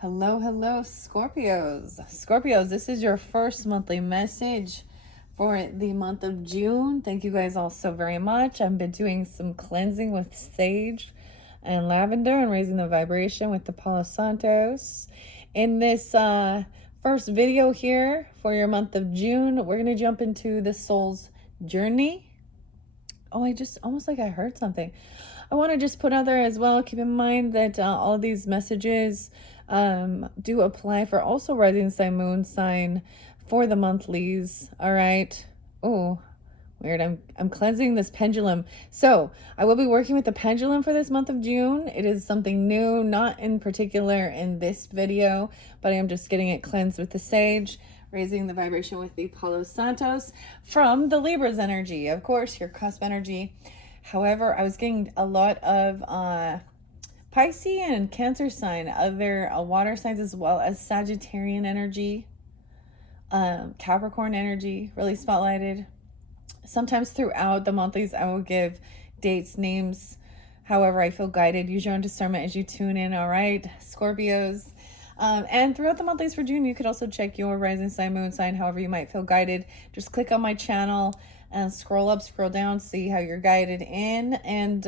Hello, hello, Scorpios. Scorpios, this is your first monthly message for the month of June. Thank you guys all so very much. I've been doing some cleansing with sage and lavender and raising the vibration with the Palo Santos. In this first video here for your month of June, we're going to jump into the soul's journey. Oh, I just almost like I heard something. I want to just put out there as well. Keep in mind that all of these messages do apply for also rising sign, moon sign for the monthlies. All right. Oh, weird. I'm cleansing this pendulum. So I will be working with the pendulum for this month of June. It is something new, not in particular in this video, but I am just getting it cleansed with the sage, raising the vibration with the Palo Santos from the Libra's energy. Of course, your cusp energy. However, I was getting a lot of Pisces and Cancer sign, other water signs, as well as Sagittarian energy, Capricorn energy, really spotlighted. Sometimes throughout the monthlies, I will give dates, names, however I feel guided. Use your own discernment as you tune in, all right, Scorpios. And throughout the monthlies for June, you could also check your rising sign, moon sign, however you might feel guided. Just click on my channel and scroll up, scroll down, see how you're guided in. And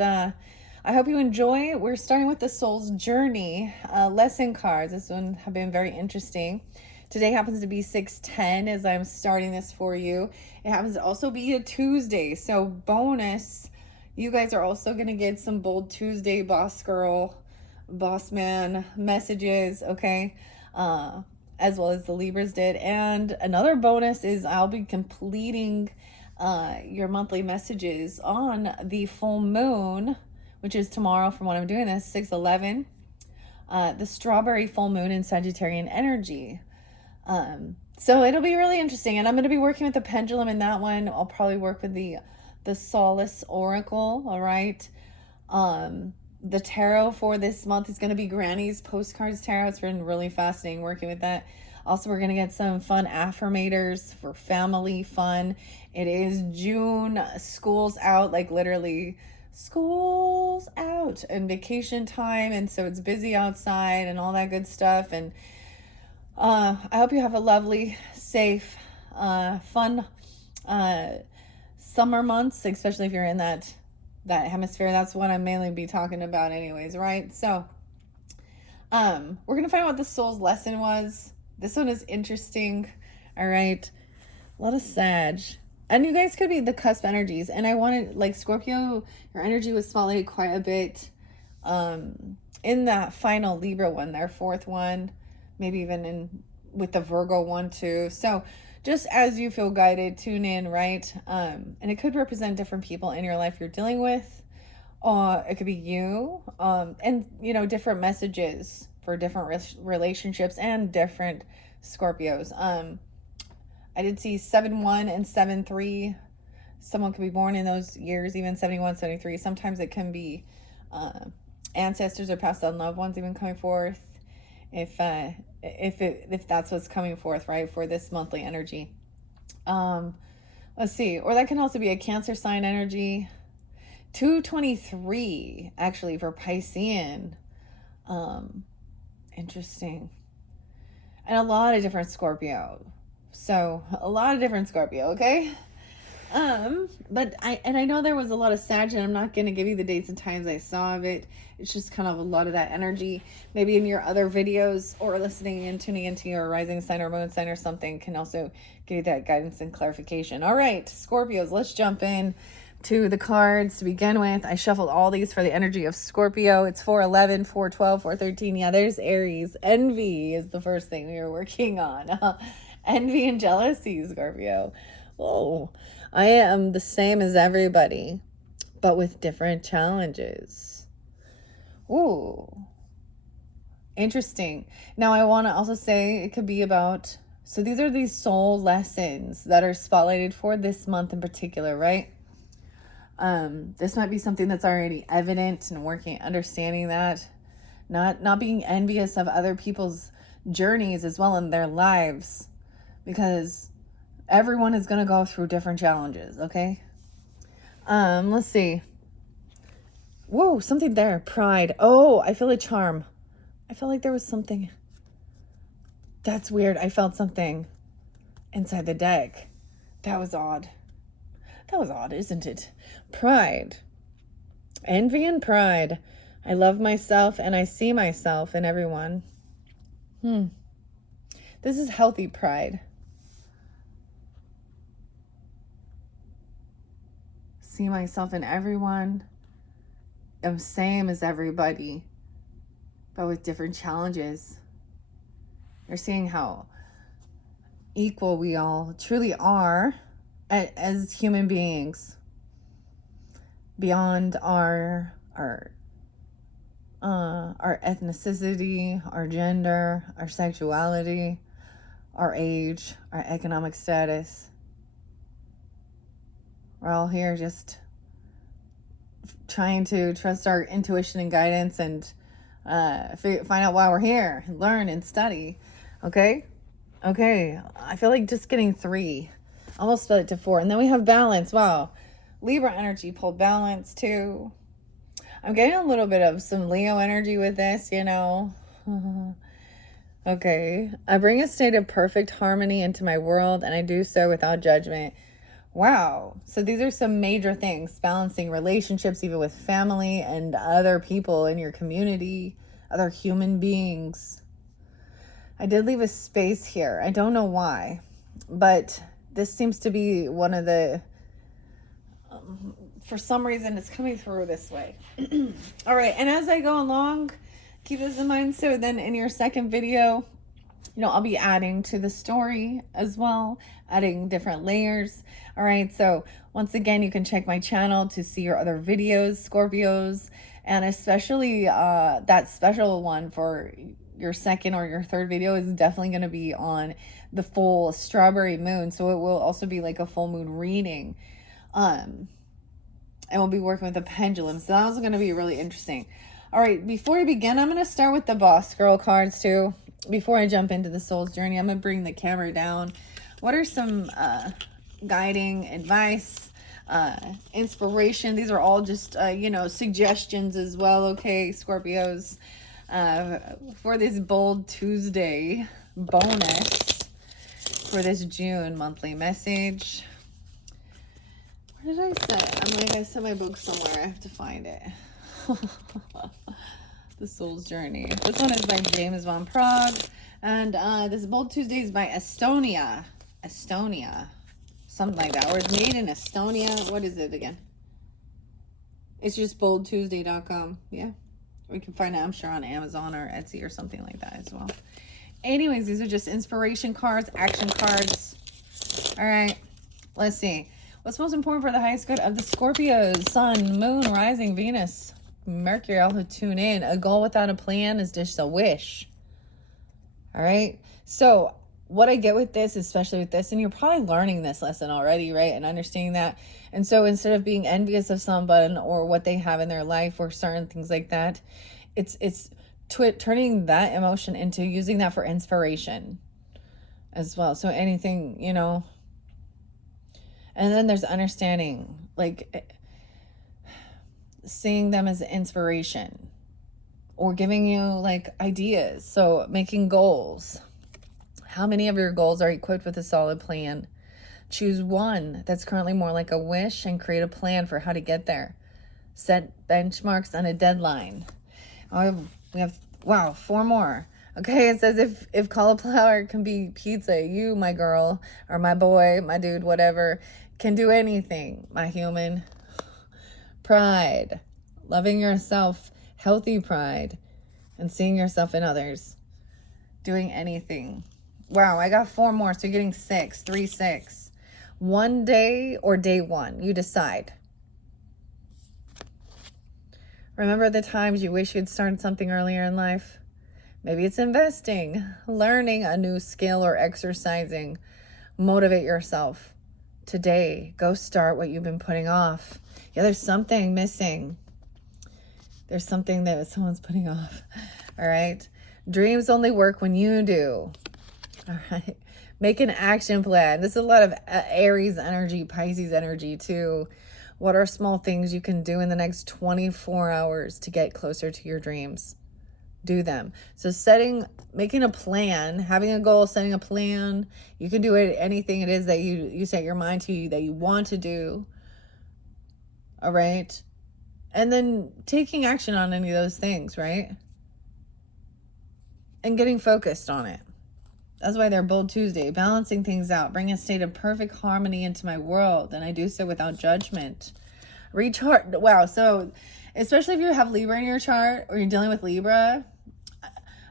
I hope you enjoy. We're starting with the soul's journey lesson cards. This one have been very interesting. Today happens to be 6/10 as I'm starting this for you. It happens to also be a Tuesday. So bonus, you guys are also going to get some bold Tuesday boss girl, boss man messages, okay? As well as the Libras did. And another bonus is I'll be completing your monthly messages on the full moon, which is tomorrow from when I'm doing this, 6/11, the strawberry full moon in Sagittarian energy. So it'll be really interesting. And I'm going to be working with the pendulum in that one. I'll probably work with the Solace Oracle, all right? The tarot for this month is going to be Granny's Postcards Tarot. It's been really fascinating working with that. Also, we're going to get some fun affirmators for family fun. It is June. School's out, like literally school's out and vacation time. And so it's busy outside and all that good stuff. And I hope you have a lovely, safe, fun summer months, especially if you're in that hemisphere. That's what I'm mainly be talking about anyways, right? So we're going to find out what the soul's lesson was. This one is interesting. All right. A lot of Sag. And you guys could be the cusp energies. And I wanted, like, Scorpio, your energy was spotlighted quite a bit in that final Libra one, their fourth one, maybe even in with the Virgo one too. So just as you feel guided, tune in, right? And it could represent different people in your life you're dealing with. It could be you. And, you know, different messages for different relationships and different Scorpios. I did see 7/1 and 7/3. Someone could be born in those years, even 71, 73. Sometimes it can be ancestors or past on loved ones even coming forth. If that's what's coming forth, right, for this monthly energy. Let's see. Or that can also be a Cancer sign energy. 223 actually for Piscean. Interesting. And a lot of different Scorpio. So a lot of different Scorpio, okay? But I know there was a lot of Sag, and I'm not going to give you the dates and times I saw of it. It's just kind of a lot of that energy. Maybe in your other videos or listening and tuning into your rising sign or moon sign or something can also give you that guidance and clarification. All right, Scorpios, let's jump in to the cards to begin with. I shuffled all these for the energy of Scorpio. It's 4/11, 4/12, 4/13. Yeah, there's Aries. Envy is the first thing we were working on. Envy and jealousy, Scorpio. Oh, I am the same as everybody, but with different challenges. Ooh, interesting. Now, I want to also say it could be about, so these are these soul lessons that are spotlighted for this month in particular, right? This might be something that's already evident and working, understanding that, not being envious of other people's journeys as well in their lives, because everyone is going to go through different challenges, okay? Let's see. Whoa, something there. Pride. Oh, I feel a charm. I feel like there was something. That's weird. I felt something inside the deck. That was odd. That was odd, isn't it? Pride. Envy and pride. I love myself and I see myself in everyone. This is healthy pride. See myself in everyone. I'm same as everybody, but with different challenges. You're seeing how equal we all truly are as human beings, beyond our ethnicity, our gender, our sexuality, our age, our economic status. We're all here just trying to trust our intuition and guidance and find out why we're here, learn and study. Okay, I feel like just getting 3. Almost split it to 4. And then we have balance. Wow, Libra energy pulled balance too. I'm getting a little bit of some Leo energy with this, you know. Okay, I bring a state of perfect harmony into my world, and I do so without judgment. Wow. So these are some major things. Balancing relationships, even with family and other people in your community, other human beings. I did leave a space here. I don't know why, but this seems to be one of the, for some reason, it's coming through this way. All right. And as I go along, keep this in mind. So then in your second video, you know, I'll be adding to the story as well, adding different layers. All right. So once again, you can check my channel to see your other videos, Scorpios, and especially that special one for your second or your third video is definitely going to be on the full strawberry moon. So it will also be like a full moon reading. And we'll be working with the pendulum. So that was going to be really interesting. All right. Before we begin, I'm going to start with the Boss Girl cards too. Before I jump into the soul's journey, I'm going to bring the camera down. What are some guiding advice, inspiration? These are all just, suggestions as well. Okay, Scorpios, for this Bold Tuesday bonus for this June monthly message. Where did I set? I set my book somewhere. I have to find it. The Soul's Journey. This one is by James Van Prague. And this Bold Tuesday is by Estonia. Something like that. Or it's made in Estonia. What is it again? It's just boldtuesday.com. Yeah. We can find it, I'm sure, on Amazon or Etsy or something like that as well. Anyways, these are just inspiration cards, action cards. All right. Let's see. What's most important for the highest good of the Scorpios? Sun, Moon, Rising, Venus, Mercury. I'll tune in. A goal without a plan is just a wish. All right. So what I get with this, especially with this, and you're probably learning this lesson already, right? And understanding that. And so instead of being envious of someone or what they have in their life or certain things like that, it's turning that emotion into using that for inspiration as well. So anything, and then there's understanding, like seeing them as inspiration or giving you like ideas. So making goals. How many of your goals are equipped with a solid plan? Choose one that's currently more like a wish and create a plan for how to get there. Set benchmarks and a deadline. We have, wow, 4 more. Okay, it says if cauliflower can be pizza, you, my girl, or my boy, my dude, whatever, can do anything, my human. Pride. Loving yourself, healthy pride, and seeing yourself in others. Doing anything. Wow, I got 4 more, so you're getting 6. 3, 6. One day or day one, you decide. Remember the times you wish you'd started something earlier in life? Maybe it's investing, learning a new skill, or exercising. Motivate yourself. Today, go start what you've been putting off. Yeah, there's something missing. There's something that someone's putting off. All right. Dreams only work when you do. All right. Make an action plan. This is a lot of Aries energy, Pisces energy too. What are small things you can do in the next 24 hours to get closer to your dreams? do them. So making a plan, having a goal, setting a plan. You can do it, anything it is that you set your mind to, that you want to do. All right. And then taking action on any of those things, right? And getting focused on it. That's why they're Bold Tuesday, balancing things out, bringing a state of perfect harmony into my world. And I do so without judgment. Recharge. Wow. So especially if you have Libra in your chart or you're dealing with Libra,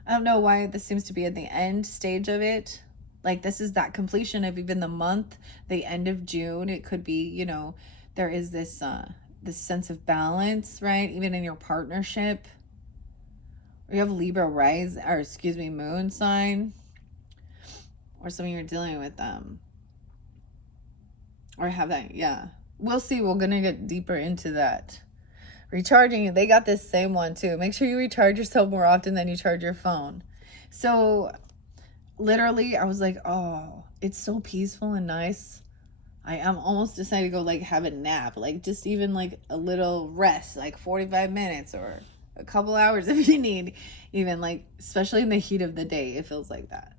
I don't know why this seems to be at the end stage of it. Like this is that completion of even the month, the end of June. It could be, you know, there is this sense of balance, right? Even in your partnership. Or you have Libra moon sign. Or some of you are dealing with them. Or have that, yeah. We'll see. We're going to get deeper into that. Recharging, they got this same one too. Make sure you recharge yourself more often than you charge your phone. So literally, I was like, oh, it's so peaceful and nice. I am almost decided to go like have a nap, like just even like a little rest, like 45 minutes or a couple hours if you need, even like, especially in the heat of the day, it feels like that.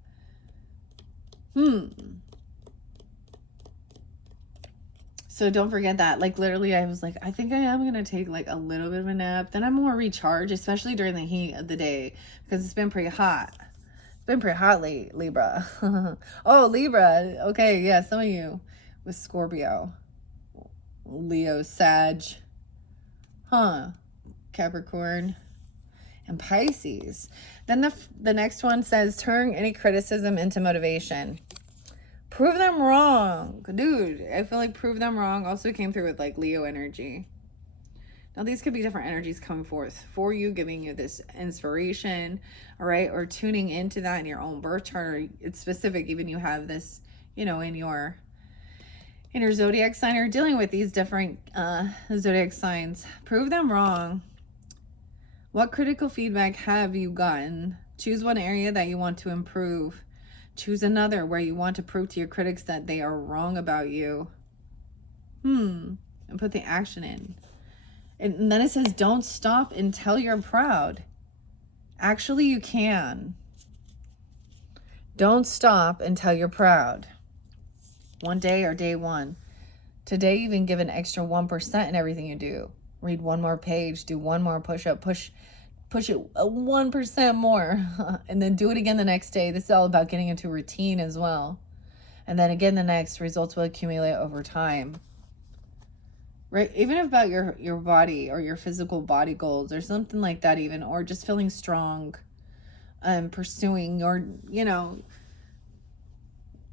So don't forget that. Like literally I was like, I think I am going to take like a little bit of a nap. Then I'm more recharged, especially during the heat of the day because it's been pretty hot. It's been pretty hot late, Libra. Oh, Libra. Okay, yeah, some of you with Scorpio. Leo, Sag. Capricorn. And Pisces. Then the next one says, turn any criticism into motivation. Prove them wrong. Dude, I feel like prove them wrong also came through with like Leo energy. Now these could be different energies coming forth for you, giving you this inspiration, all right? Or tuning into that in your own birth chart. Or it's specific, even you have this, you know, in your zodiac sign, or dealing with these different zodiac signs. Prove them wrong. What critical feedback have you gotten? Choose one area that you want to improve. Choose another where you want to prove to your critics that they are wrong about you. And put the action in. And then it says, don't stop until you're proud. Actually, you can. Don't stop until you're proud. One day or day one. Today, even give an extra 1% in everything you do. Read one more page, do one more push-up, push it 1% more, and then do it again the next day. This is all about getting into routine as well. And then again the next. Results will accumulate over time. Right? Even about your body or your physical body goals or something like that even, or just feeling strong, pursuing your, you know,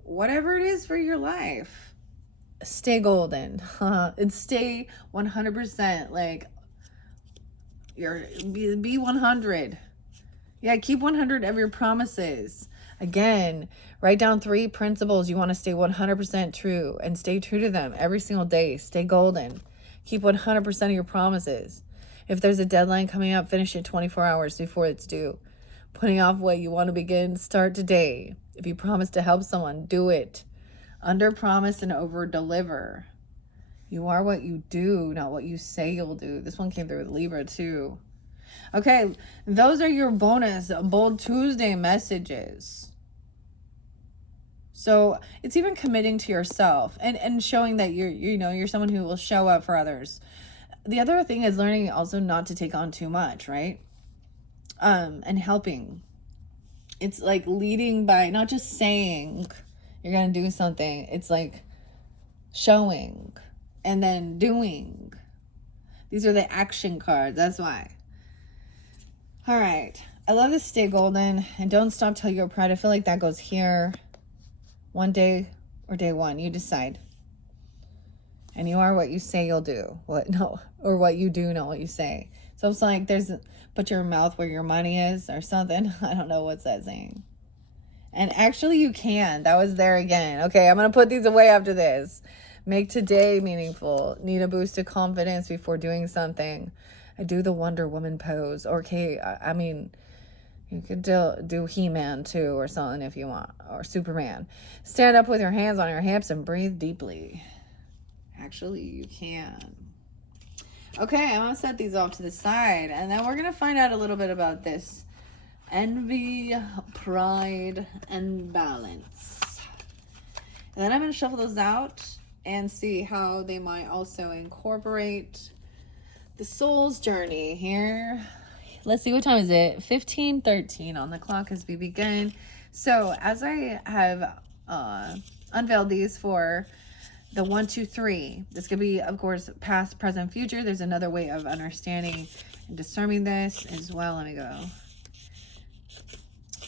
whatever it is for your life. Stay golden. And stay 100% like be 100. Yeah, keep 100 of your promises. Again, write down 3 principles you want to stay 100% true, and stay true to them every single day. Stay golden. Keep 100% of your promises. If there's a deadline coming up, finish it 24 hours before it's due. Putting off what you want to begin, start today. If you promise to help someone, do it. Under promise and over deliver. You are what you do, not what you say you'll do. This one came through with Libra too. Okay, those are your bonus Bold Tuesday messages. So it's even committing to yourself and showing that you're someone who will show up for others. The other thing is learning also not to take on too much, right? And helping. It's like leading by not just saying you're going to do something. It's like showing and then doing. These are the action cards. That's why. All right. I love this stay golden and don't stop till you're proud. I feel like that goes here. One day or day one. You decide. And you are what you say you'll do. Or what you do, not what you say. So it's like put your mouth where your money is or something. I don't know what's that saying. And actually you can. That was there again. Okay, I'm going to put these away after this. Make today meaningful. Need a boost of confidence before doing something. I do the Wonder Woman pose. Okay, I mean, you could do He-Man too or something if you want. Or Superman. Stand up with your hands on your hips and breathe deeply. Actually, you can. Okay, I'm going to set these off to the side. And then we're going to find out a little bit about this Envy, pride, and balance. And then I'm going to shuffle those out and see how they might also incorporate the soul's journey here. Let's see, what time is it? 15:13 on the clock as we begin. So as I have unveiled these for the 1, 2, 3, this could be, of course, past, present, future. There's another way of understanding and discerning this as well. Let me go.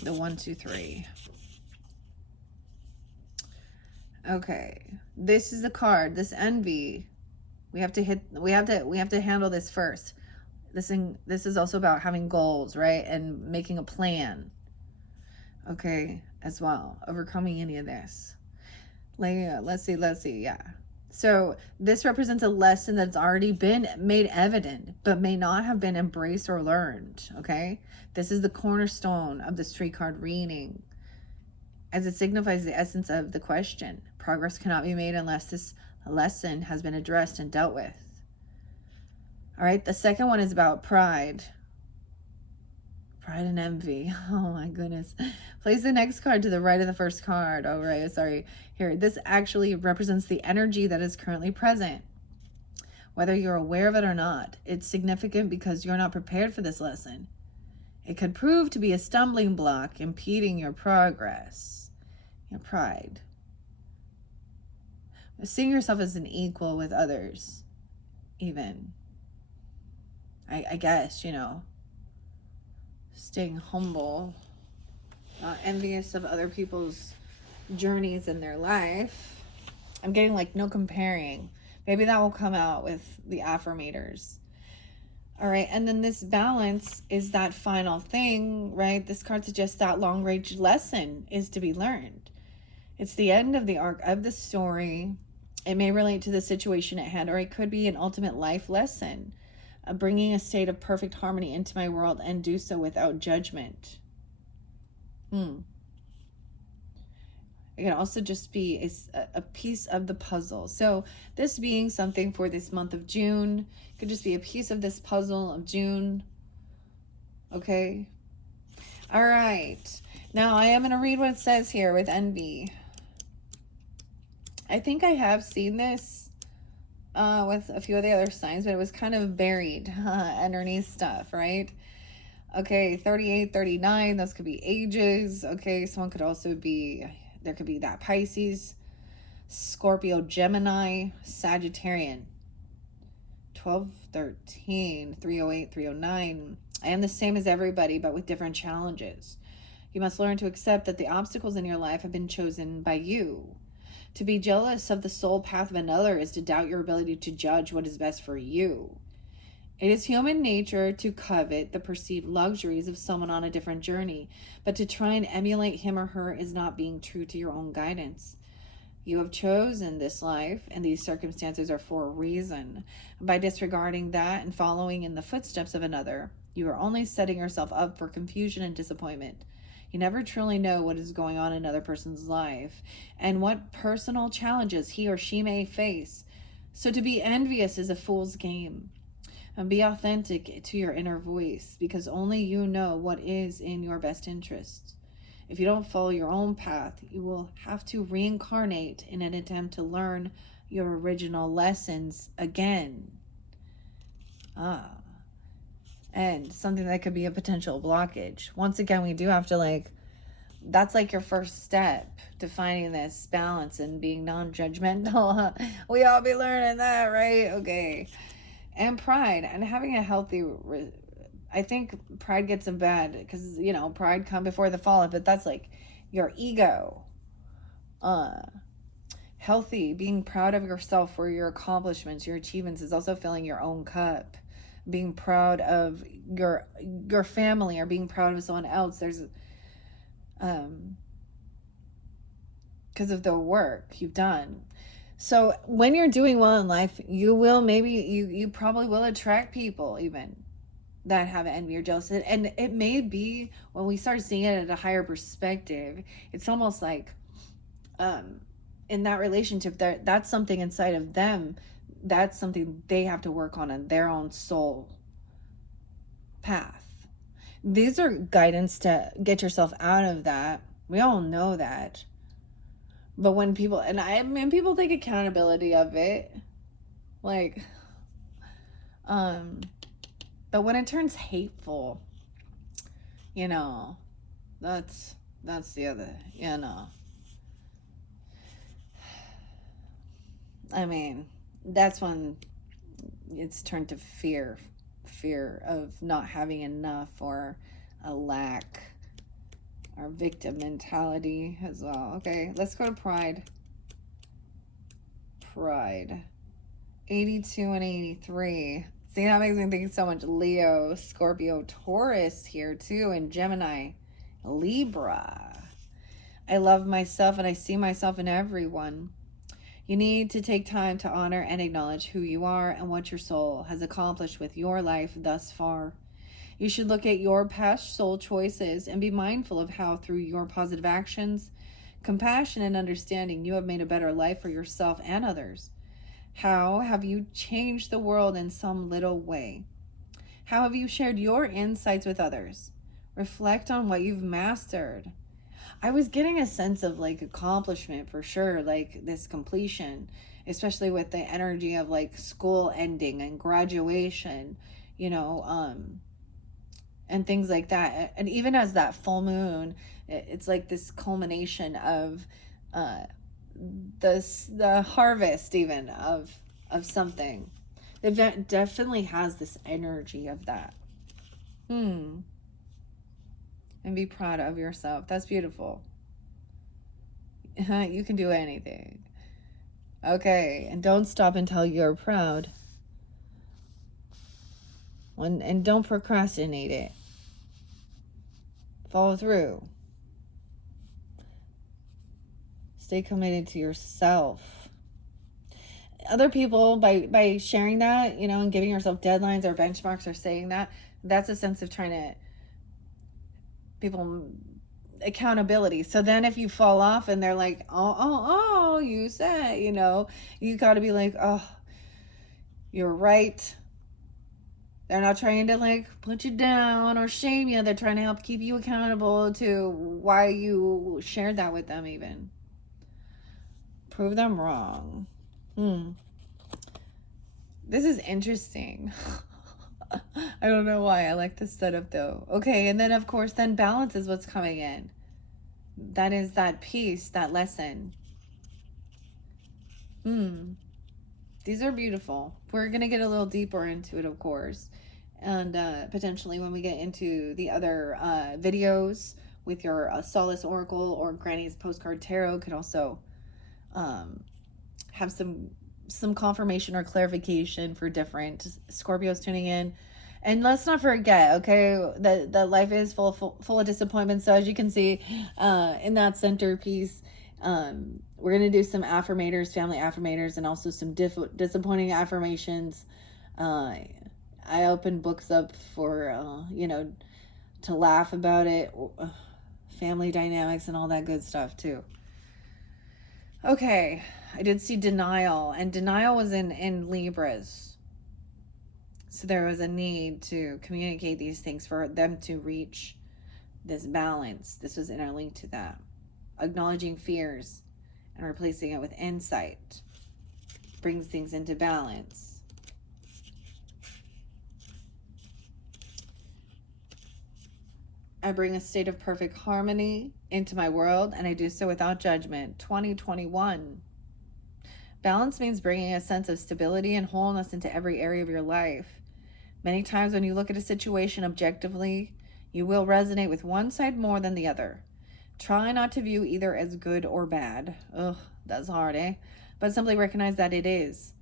The 1, 2, 3. Okay, this is the card. This envy. We have to handle this first. This is also about having goals, right? And making a plan. Okay, as well. Overcoming any of this. Let's see. Yeah. So this represents a lesson that's already been made evident, but may not have been embraced or learned. Okay. This is the cornerstone of the street card reading, as it signifies the essence of the question. Progress cannot be made unless this lesson has been addressed and dealt with. All right. The second one is about pride. Pride and envy. Oh my goodness. Place the next card to the right of the first card. Oh, right. Sorry. Here. This actually represents the energy that is currently present. Whether you're aware of it or not, it's significant because you're not prepared for this lesson. It could prove to be a stumbling block impeding your progress. Your pride. Seeing yourself as an equal with others, even. I guess, staying humble, not envious of other people's journeys in their life. I'm getting like no comparing. Maybe that will come out with the affirmators. All right, and then this balance is that final thing, right? This card suggests that long-range lesson is to be learned. It's the end of the arc of the story. It may relate to the situation at hand, or it could be an ultimate life lesson, bringing a state of perfect harmony into my world, and do so without judgment. It can also just be a piece of the puzzle. So this being something for this month of June, could just be a piece of this puzzle of June. Okay. All right. Now I am going to read what it says here with envy. I think I have seen this with a few of the other signs, but it was kind of buried underneath stuff, right? Okay, 38, 39, those could be ages. Okay, someone could also be, there could be that Pisces, Scorpio, Gemini, Sagittarian. 12, 13, 308, 309. I am the same as everybody, but with different challenges. You must learn to accept that the obstacles in your life have been chosen by you. To be jealous of the soul path of another is to doubt your ability to judge what is best for you. It is human nature to covet the perceived luxuries of someone on a different journey, but to try and emulate him or her is not being true to your own guidance. You have chosen this life, and these circumstances are for a reason. By disregarding that and following in the footsteps of another, you are only setting yourself up for confusion and disappointment. You never truly know what is going on in another person's life and what personal challenges he or she may face. So to be envious is a fool's game. And be authentic to your inner voice, because only you know what is in your best interest. If you don't follow your own path, you will have to reincarnate in an attempt to learn your original lessons again. And something that could be a potential blockage. Once again, we do have to that's like your first step to finding this balance and being non-judgmental. We all be learning that, right? Okay. And pride, and having a healthy, I think pride gets a bad, because, pride come before the fall, but that's like your ego. Healthy, being proud of yourself for your accomplishments, your achievements, is also filling your own cup. Being proud of your family, or being proud of someone else. There's because of the work you've done. So when you're doing well in life, you probably will attract people even that have envy or jealousy. And it may be, when we start seeing it at a higher perspective, it's almost like in that relationship, that's something inside of them. That's something they have to work on in their own soul path. These are guidance to get yourself out of that. We all know that. But when people, and I mean, people take accountability of it. Like, um, but when it turns hateful, you know, that's the other, you know. I mean, that's when it's turned to fear of not having enough, or a lack, or victim mentality as well. Okay, let's go to pride. Pride. 82 and 83. See, that makes me think so much Leo, Scorpio, Taurus here too, and Gemini, Libra. I love myself and I see myself in everyone. You need to take time to honor and acknowledge who you are and what your soul has accomplished with your life thus far. You should look at your past soul choices and be mindful of how, through your positive actions, compassion, and understanding, you have made a better life for yourself and others. How have you changed the world in some little way? How have you shared your insights with others? Reflect on what you've mastered. I was getting a sense of like accomplishment for sure, like this completion, especially with the energy of like school ending and graduation, you know, and things like that. And even as that full moon, it's like this culmination of uh, the harvest even of something. The event definitely has this energy of that. And be proud of yourself. That's beautiful. You can do anything. Okay, and don't stop until you're proud. And don't procrastinate it. Follow through. Stay committed to yourself. Other people, by sharing that, you know, and giving yourself deadlines or benchmarks or saying that, that's a sense of trying to people accountability. So then if you fall off and they're like, oh, you said, you know, you got to be like, oh, you're right. They're not trying to like put you down or shame you. They're trying to help keep you accountable to why you shared that with them, even. Prove them wrong. This is interesting. I don't know why I like this setup though. Okay, and then of course, then balance is what's coming in. That is that piece, that lesson. These are beautiful. We're going to get a little deeper into it, of course. And potentially when we get into the other videos with your Solace Oracle or Granny's Postcard Tarot, could also have some confirmation or clarification for different Scorpios tuning in. And let's not forget, okay, that life is full of disappointment. So as you can see in that centerpiece, we're going to do some affirmators, family affirmators, and also some disappointing affirmations. I open books up for, you know, to laugh about it, family dynamics, and all that good stuff too. Okay, I did see denial, and denial was in Libras. So there was a need to communicate these things for them to reach this balance. This was interlinked to that. Acknowledging fears and replacing it with insight brings things into balance. I bring a state of perfect harmony into my world, and I do so without judgment. 2021. Balance means bringing a sense of stability and wholeness into every area of your life. Many times when you look at a situation objectively, you will resonate with one side more than the other. Try not to view either as good or bad. Ugh, that's hard, eh? But simply recognize that it is.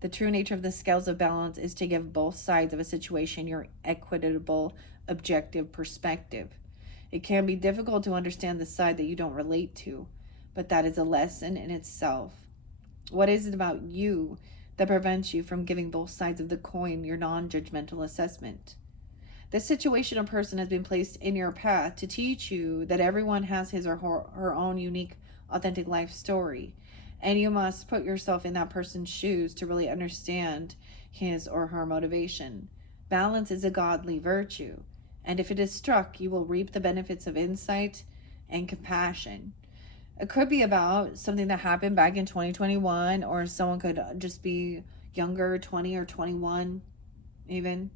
The true nature of the scales of balance is to give both sides of a situation your equitable, objective perspective. It can be difficult to understand the side that you don't relate to, but that is a lesson in itself. What is it about you that prevents you from giving both sides of the coin your non-judgmental assessment? This situation or person has been placed in your path to teach you that everyone has his or her own unique, authentic life story, and you must put yourself in that person's shoes to really understand his or her motivation. Balance is a godly virtue, And if it is struck, you will reap the benefits of insight and compassion. It could be about something that happened back in 2021, or someone could just be younger, 20 or 21, even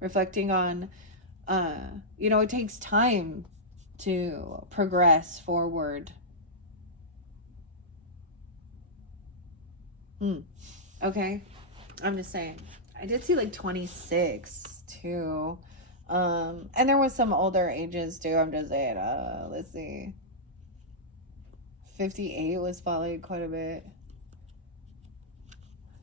reflecting on, it takes time to progress forward. Okay. I'm just saying. I did see like 26 too. And there was some older ages too. I'm just saying, let's see. 58 was probably quite a bit.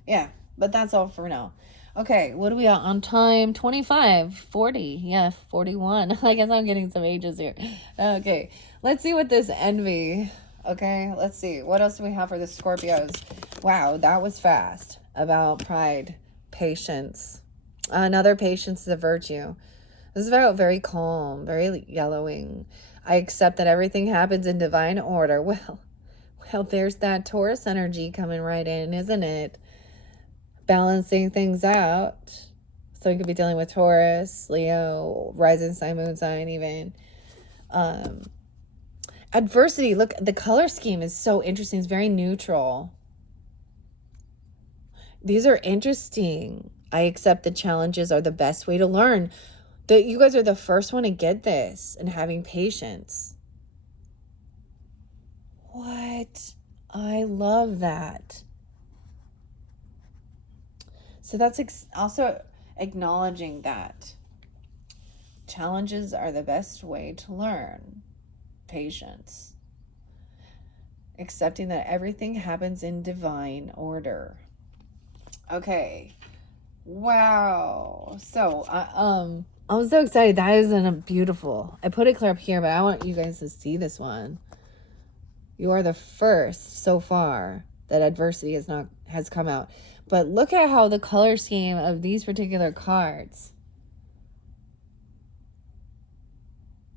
Yeah, but that's all for now. Okay, what do we got on time? 25, 40, yeah, 41. I guess I'm getting some ages here. Okay, let's see what this envy. Okay, let's see. What else do we have for the Scorpios? Wow, that was fast. About pride, patience. Another patience is a virtue. This is very calm, very yellowing. I accept that everything happens in divine order. Well, there's that Taurus energy coming right in, isn't it? Balancing things out. So you could be dealing with Taurus, Leo, rising sign, moon sign, even. Adversity. Look, the color scheme is so interesting. It's very neutral. These are interesting. I accept the challenges are the best way to learn. You guys are the first one to get this, and having patience. What? I love that. So that's also acknowledging that challenges are the best way to learn. Patience. Accepting that everything happens in divine order. Okay. Wow. So, I'm so excited. That is a beautiful. I put it clear up here, but I want you guys to see this one. You are the first so far that adversity has come out. But look at how the color scheme of these particular cards.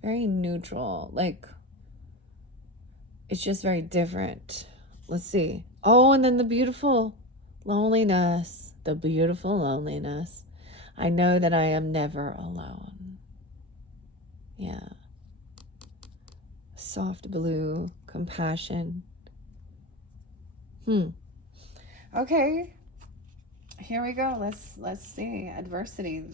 Very neutral. Like, it's just very different. Let's see. Oh, and then the beautiful loneliness. The beautiful loneliness. I know that I am never alone. Yeah. Soft blue, compassion. Okay. Here we go. Let's see. Adversity.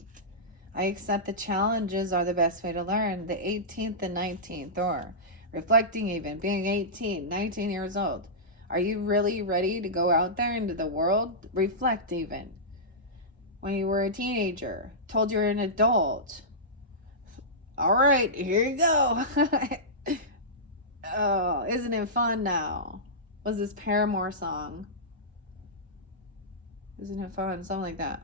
I accept the challenges are the best way to learn. The 18th and 19th, or reflecting, even being 18, 19 years old. Are you really ready to go out there into the world? Reflect, even when you were a teenager, told you're an adult. All right, here you go. Oh, isn't it fun now? Was this Paramore song? Isn't it fun? Something like that.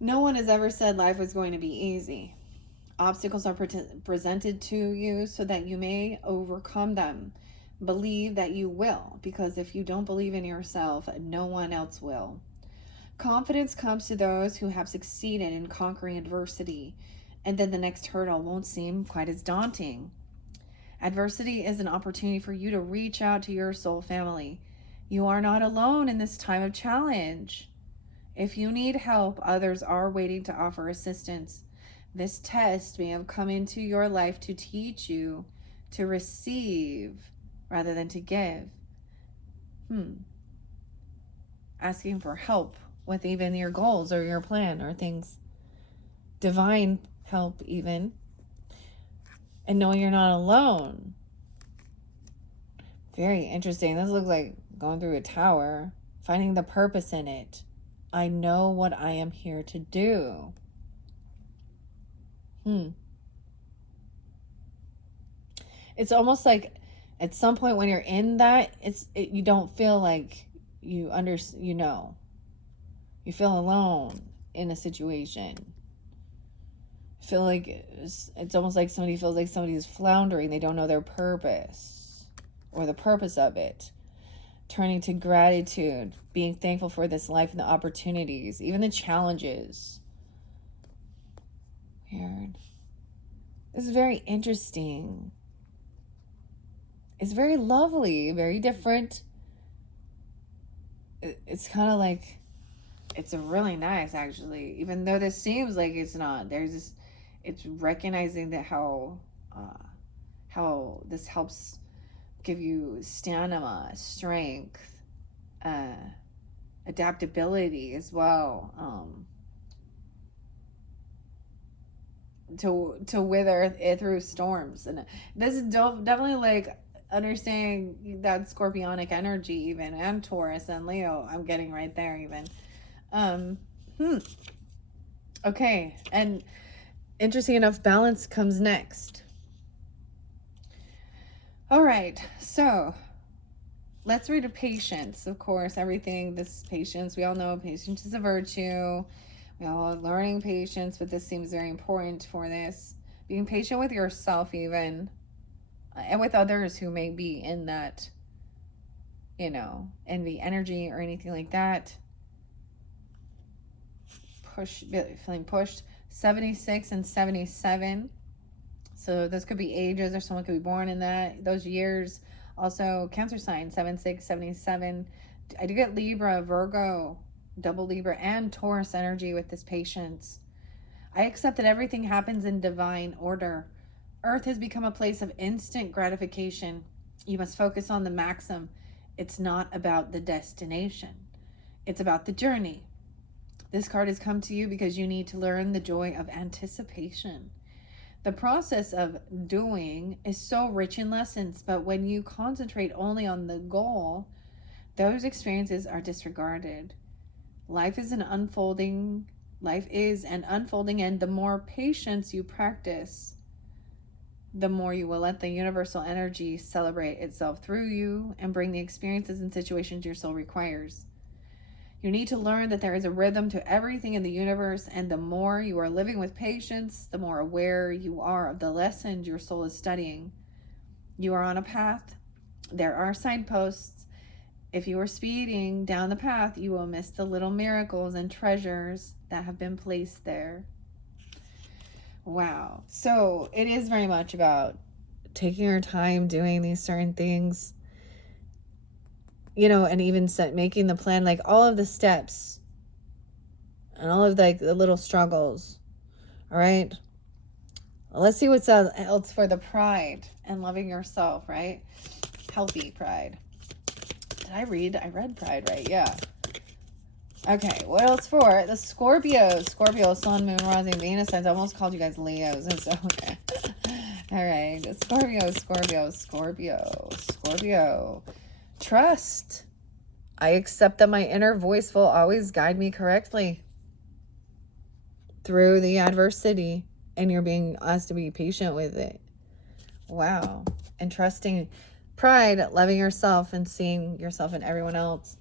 No one has ever said life was going to be easy. Obstacles are presented to you so that you may overcome them. Believe that you will, because if you don't believe in yourself, no one else will. Confidence comes to those who have succeeded in conquering adversity, and then the next hurdle won't seem quite as daunting. Adversity is an opportunity for you to reach out to your soul family. You are not alone in this time of challenge. If you need help, others are waiting to offer assistance. This test may have come into your life to teach you to receive rather than to give. Asking for help with even your goals or your plan or things. Divine help, even. And knowing you're not alone. Very interesting. This looks like going through a tower. Finding the purpose in it. I know what I am here to do. It's almost like at some point when you're in that, you don't feel like you you feel alone in a situation. Feel like it's almost like somebody feels like somebody's floundering. They don't know their purpose or the purpose of it. Turning to gratitude, being thankful for this life and the opportunities, even the challenges. Weird. This is very interesting. It's very lovely, very different. It's kind of like, it's really nice, actually. Even though this seems like it's not. There's this, It's recognizing that how this helps give you stamina, strength, uh, adaptability as well, to wither it through storms. And this is definitely like understanding that scorpionic energy even, and Taurus and Leo. I'm getting right there even. Um, hmm. Okay, and interesting enough, balance comes next. All right, so let's read a patience. Of course, everything, this is patience. We all know patience is a virtue. We all are learning patience, but this seems very important for this. Being patient with yourself, even, and with others who may be in that, envy energy or anything like that. Feeling pushed. 76 and 77. So those could be ages, or someone could be born in those years. Also, Cancer sign, 76, 77. I do get Libra, Virgo, double Libra, and Taurus energy with this patience. I accept that everything happens in divine order. Earth has become a place of instant gratification. You must focus on the maxim. It's not about the destination. It's about the journey. This card has come to you because you need to learn the joy of anticipation. The process of doing is so rich in lessons, but when you concentrate only on the goal, those experiences are disregarded. Life is an unfolding, and the more patience you practice, the more you will let the universal energy celebrate itself through you and bring the experiences and situations your soul requires. You need to learn that there is a rhythm to everything in the universe, and the more you are living with patience, the more aware you are of the lessons your soul is studying. You are on a path. There are signposts. If you are speeding down the path, you will miss the little miracles and treasures that have been placed there. Wow. So it is very much about taking your time doing these certain things, and even making the plan, like all of the steps and all of the little struggles. All right. Well, let's see what's else for the pride and loving yourself, right? Healthy pride. I read pride, right? Yeah. Okay, what else for the Scorpio? Scorpio, Sun, Moon, Rising, Venus signs. I almost called you guys Leos. And so, okay. All right. Scorpio. Trust. I accept that my inner voice will always guide me correctly through the adversity, and you're being asked to be patient with it. Wow. And trusting. Pride, loving yourself and seeing yourself in everyone else,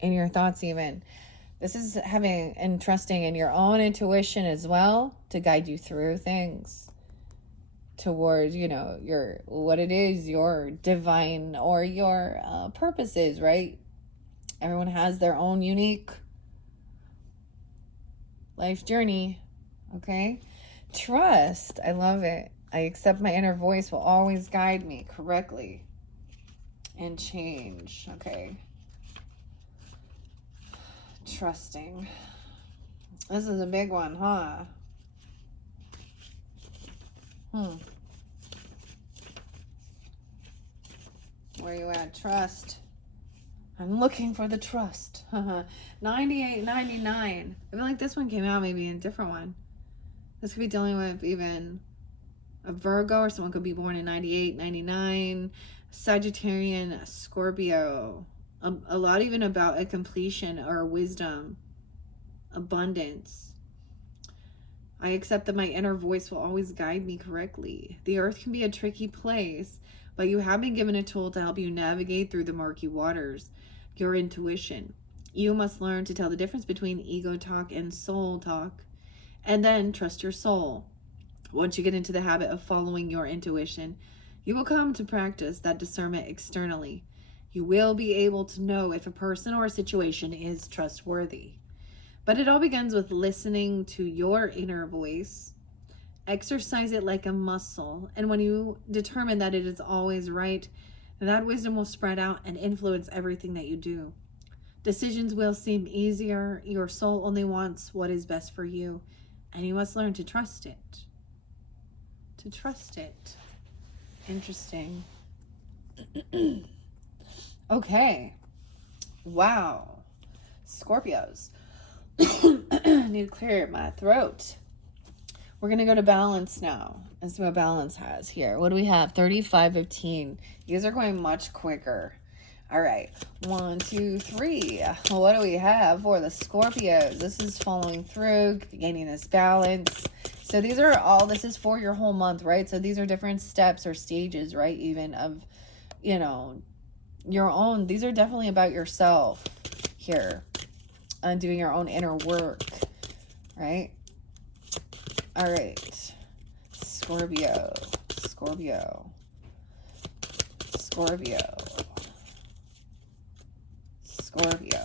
in your thoughts even. This is having and trusting in your own intuition as well to guide you through things towards, your divine or your purposes, right? Everyone has their own unique life journey, okay? Trust, I love it. I accept my inner voice will always guide me correctly. And change, okay? Trusting. This is a big one, huh? Where you at? Trust. I'm looking for the trust. 98, 99. I feel like this one came out maybe in a different one. This could be dealing with even a Virgo, or someone could be born in 98, 99. Sagittarian, Scorpio. A lot even about a completion or wisdom, abundance. I accept that my inner voice will always guide me correctly. The earth can be a tricky place, but you have been given a tool to help you navigate through the murky waters. Your intuition. You must learn to tell the difference between ego talk and soul talk. And then trust your soul. Once you get into the habit of following your intuition, you will come to practice that discernment externally. You will be able to know if a person or a situation is trustworthy. But it all begins with listening to your inner voice. Exercise it like a muscle, and when you determine that it is always right, that wisdom will spread out and influence everything that you do. Decisions will seem easier. Your soul only wants what is best for you. And you must learn to trust it. To trust it. Interesting. Okay. Wow. Scorpios. Need to clear my throat. We're going to go to balance now and see what balance has here. What do we have? 35-15. These are going much quicker. All right. 1, 2, 3. What do we have for the Scorpios? This is following through, gaining this balance. So these are all, this is for your whole month, right? So these are different steps or stages, right? Even of, you know, your own. These are definitely about yourself here. And doing your own inner work, right? All right. Scorpio. Scorpio. Scorpio. Scorpio.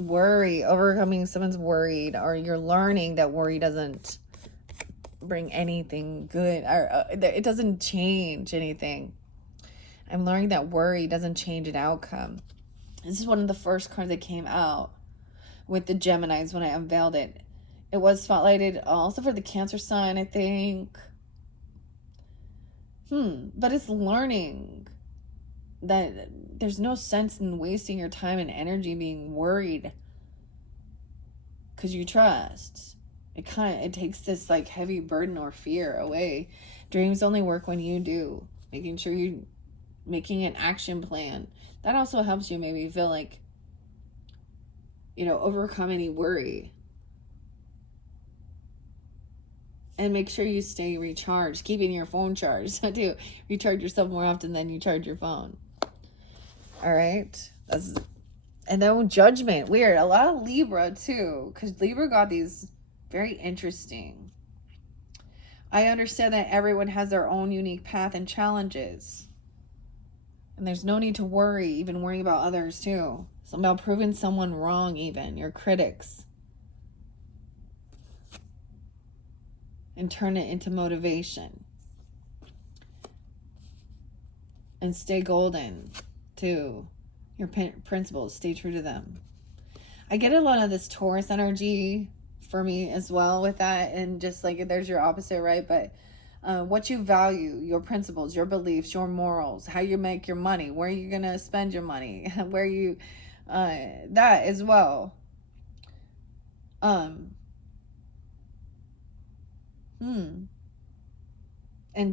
Worry. Overcoming someone's worried, or you're learning that worry doesn't bring anything good, or it doesn't change anything. I'm learning that worry doesn't change an outcome. This is one of the first cards that came out with the Geminis when I unveiled it. It was spotlighted also for the Cancer sign, I think. But it's learning that there's no sense in wasting your time and energy being worried, because you trust. It takes this like heavy burden or fear away. Dreams only work when you do. Making sure you making an action plan. That also helps you maybe feel like, you know, overcome any worry. And make sure you stay recharged. Keeping your phone charged. Do recharge yourself more often than you charge your phone. All right. And then Judgment. Weird. A lot of Libra too. Because Libra got these very interesting. I understand that everyone has their own unique path and challenges. And there's no need to worry, even worrying about others too. It's about proving someone wrong, even your critics. And turn it into motivation. And stay golden to your principles. Stay true to them. I get a lot of this Taurus energy for me as well with that. And just like there's your opposite, right? But what you value, your principles, your beliefs, your morals, how you make your money, where you're going to spend your money, where you, that as well. And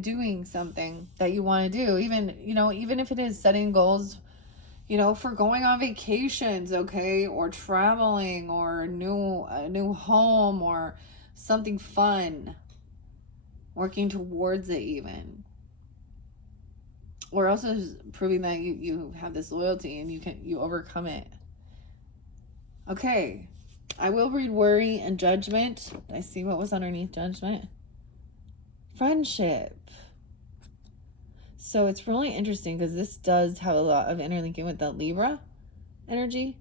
doing something that you want to do, even, you know, even if it is setting goals, you know, for going on vacations, okay, or traveling, or a new home, or something fun. Working towards it even. Or also proving that you have this loyalty and you overcome it. Okay. I will read Worry and Judgment. I see what was underneath Judgment. Friendship. So it's really interesting because this does have a lot of interlinking with the Libra energy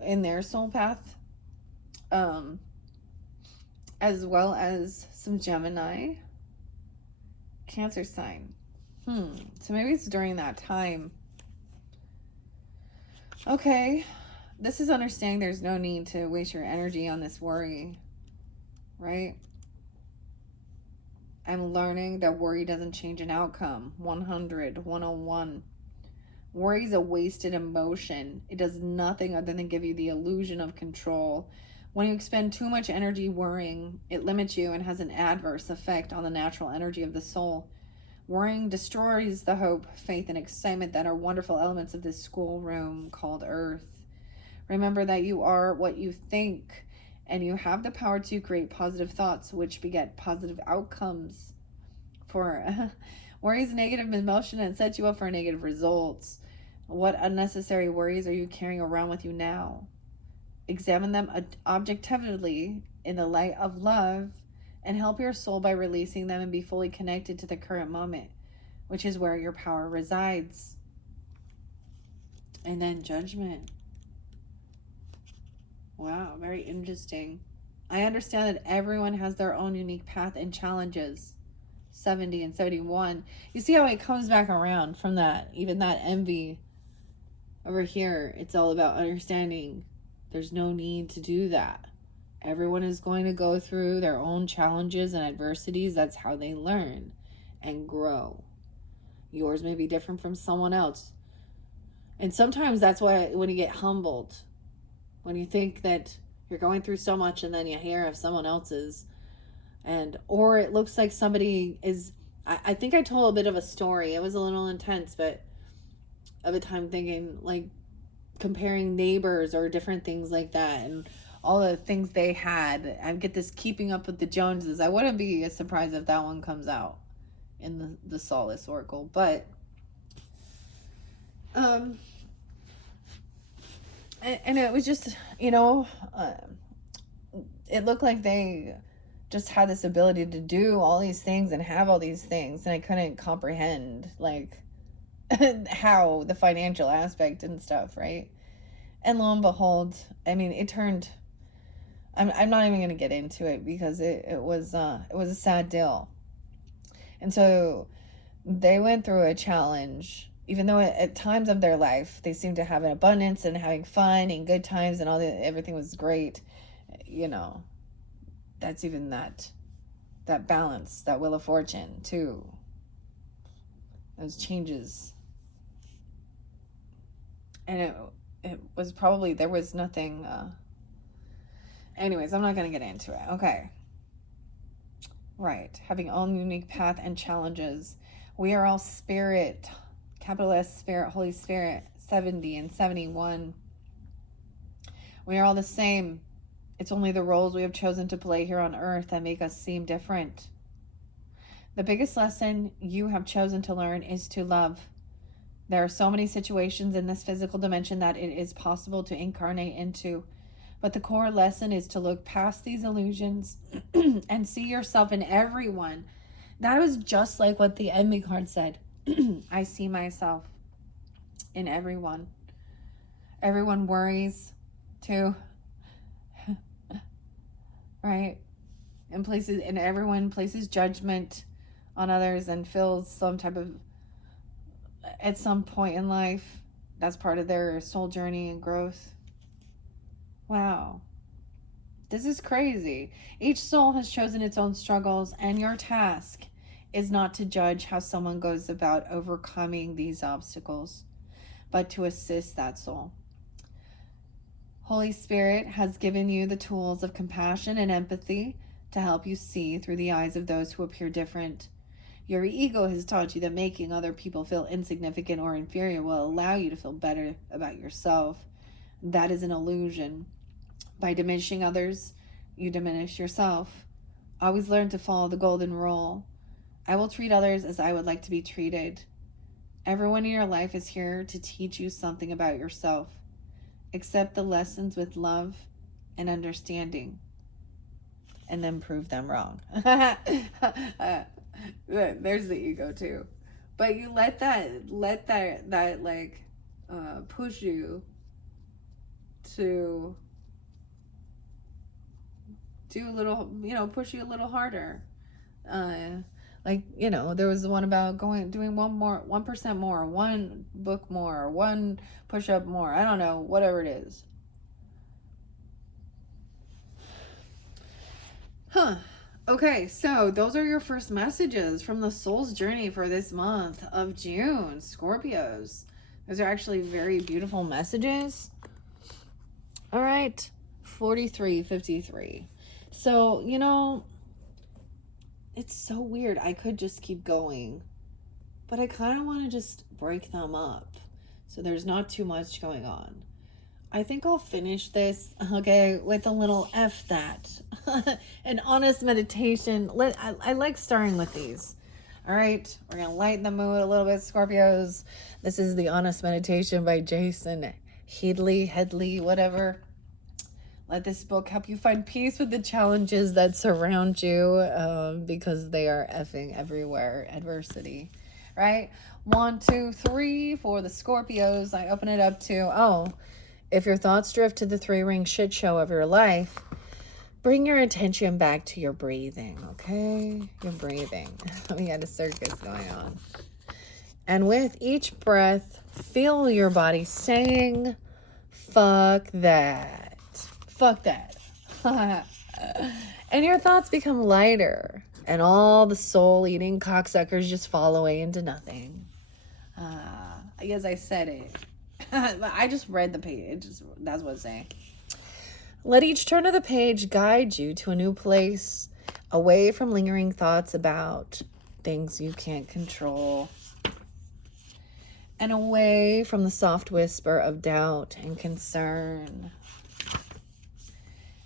in their soul path. As well as some Gemini, Cancer sign. So maybe it's during that time. Okay. This is understanding there's no need to waste your energy on this worry. Right? I'm learning that worry doesn't change an outcome. 101. Worry is a wasted emotion. It does nothing other than give you the illusion of control. When you expend too much energy worrying, it limits you and has an adverse effect on the natural energy of the soul. Worrying destroys the hope, faith, and excitement that are wonderful elements of this schoolroom called Earth. Remember that you are what you think, and you have the power to create positive thoughts, which beget positive outcomes. For worry is negative emotion and sets you up for negative results. What unnecessary worries are you carrying around with you now? Examine them objectively in the light of love and help your soul by releasing them and be fully connected to the current moment, which is where your power resides. And then Judgment. Wow, very interesting. I understand that everyone has their own unique path and challenges. 70 and 71. You see how it comes back around from that, even that envy over here. It's all about understanding there's no need to do that. Everyone is going to go through their own challenges and adversities. That's how they learn and grow. Yours may be different from someone else. And sometimes that's why when you get humbled, when you think that you're going through so much and then you hear of someone else's, or it looks like somebody is, I think I told a bit of a story. It was a little intense, but of a time thinking, like, comparing neighbors or different things like that, and all the things they had. I get this keeping up with the Joneses. I wouldn't be surprised if that one comes out in the Solace Oracle. But and it was just, it looked like they just had this ability to do all these things and have all these things, and I couldn't comprehend, like, how the financial aspect and stuff, right? And lo and behold, I mean, it turned, I'm not even going to get into it because it was a sad deal. And so they went through a challenge, even though at times of their life, they seemed to have an abundance and having fun and good times and everything was great. That's even that balance, that wheel of fortune too. Those changes. And it was probably, there was nothing, anyways, I'm not going to get into it. Okay. Right. Having own unique path and challenges. We are all spirit, capital S spirit, Holy Spirit, 70 and 71. We are all the same. It's only the roles we have chosen to play here on earth that make us seem different. The biggest lesson you have chosen to learn is to love. There are so many situations in this physical dimension that it is possible to incarnate into. But the core lesson is to look past these illusions and see yourself in everyone. That was just like what the enemy card said. I see myself in everyone. Everyone worries too. Right? And everyone places judgment on others and feels some type of, at some point in life, that's part of their soul journey and growth. Wow. This is crazy. Each soul has chosen its own struggles, and your task is not to judge how someone goes about overcoming these obstacles, but to assist that soul. Holy Spirit has given you the tools of compassion and empathy to help you see through the eyes of those who appear different. Your ego has taught you that making other people feel insignificant or inferior will allow you to feel better about yourself. That is an illusion. By diminishing others, you diminish yourself. Always learn to follow the golden rule. I will treat others as I would like to be treated. Everyone in your life is here to teach you something about yourself. Accept the lessons with love and understanding, and then prove them wrong. There's the ego too. But you let that like push you to do a little, push you a little harder. There was the one about doing 1% more, one book more, one push up more. I don't know, whatever it is. Okay, so those are your first messages from the soul's journey for this month of June, Scorpios. Those are actually very beautiful messages. All right, 4353. So, it's so weird. I could just keep going, but I kind of want to just break them up so there's not too much going on. I think I'll finish this, okay, with a little F that. An honest meditation. I like starting with these. All right, we're going to lighten the mood a little bit, Scorpios. This is the Honest Meditation by Jason Headley, whatever. Let this book help you find peace with the challenges that surround you, because they are effing everywhere. Adversity, right? 1, 2, 3 for the Scorpios. I open it up to, if your thoughts drift to the 3-ring shit show of your life, bring your attention back to your breathing, okay? Your breathing. We got a circus going on. And with each breath, feel your body saying, fuck that. Fuck that. And your thoughts become lighter. And all the soul-eating cocksuckers just fall away into nothing. I guess I said it. But I just read the page. That's what it's saying. Let each turn of the page guide you to a new place, away from lingering thoughts about things you can't control, and away from the soft whisper of doubt and concern,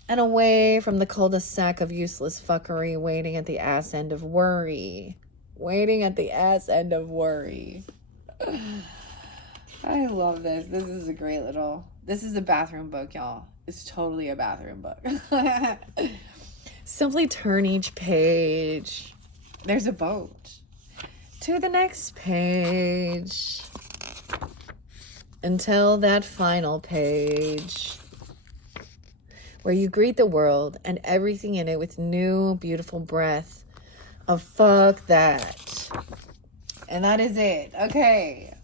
and away from the cul-de-sac of useless fuckery waiting at the ass end of worry. Waiting at the ass end of worry. I love this. This is a great little... This is a bathroom book, y'all. It's totally a bathroom book. Simply turn each page. There's a boat. To the next page. Until that final page, where you greet the world and everything in it with new, beautiful breath of fuck that. And that is it. Okay.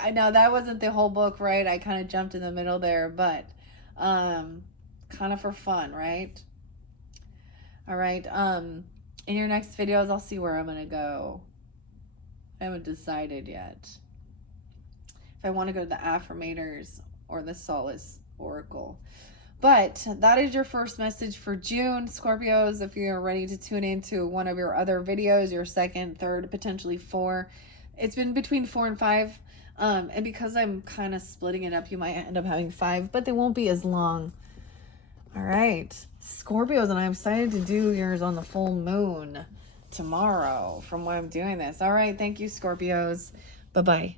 I know that wasn't the whole book, right? I kind of jumped in the middle there, but kind of for fun, right? All right. In your next videos, I'll see where I'm going to go. I haven't decided yet. If I want to go to the Affirmators or the Solace Oracle. But that is your first message for June, Scorpios. If you're ready to tune into one of your other videos, your second, third, potentially 4. It's been between 4 and 5. And because I'm kind of splitting it up, you might end up having 5, but they won't be as long. All right, Scorpios, and I'm excited to do yours on the full moon tomorrow from when I'm doing this. All right, thank you, Scorpios. Bye-bye.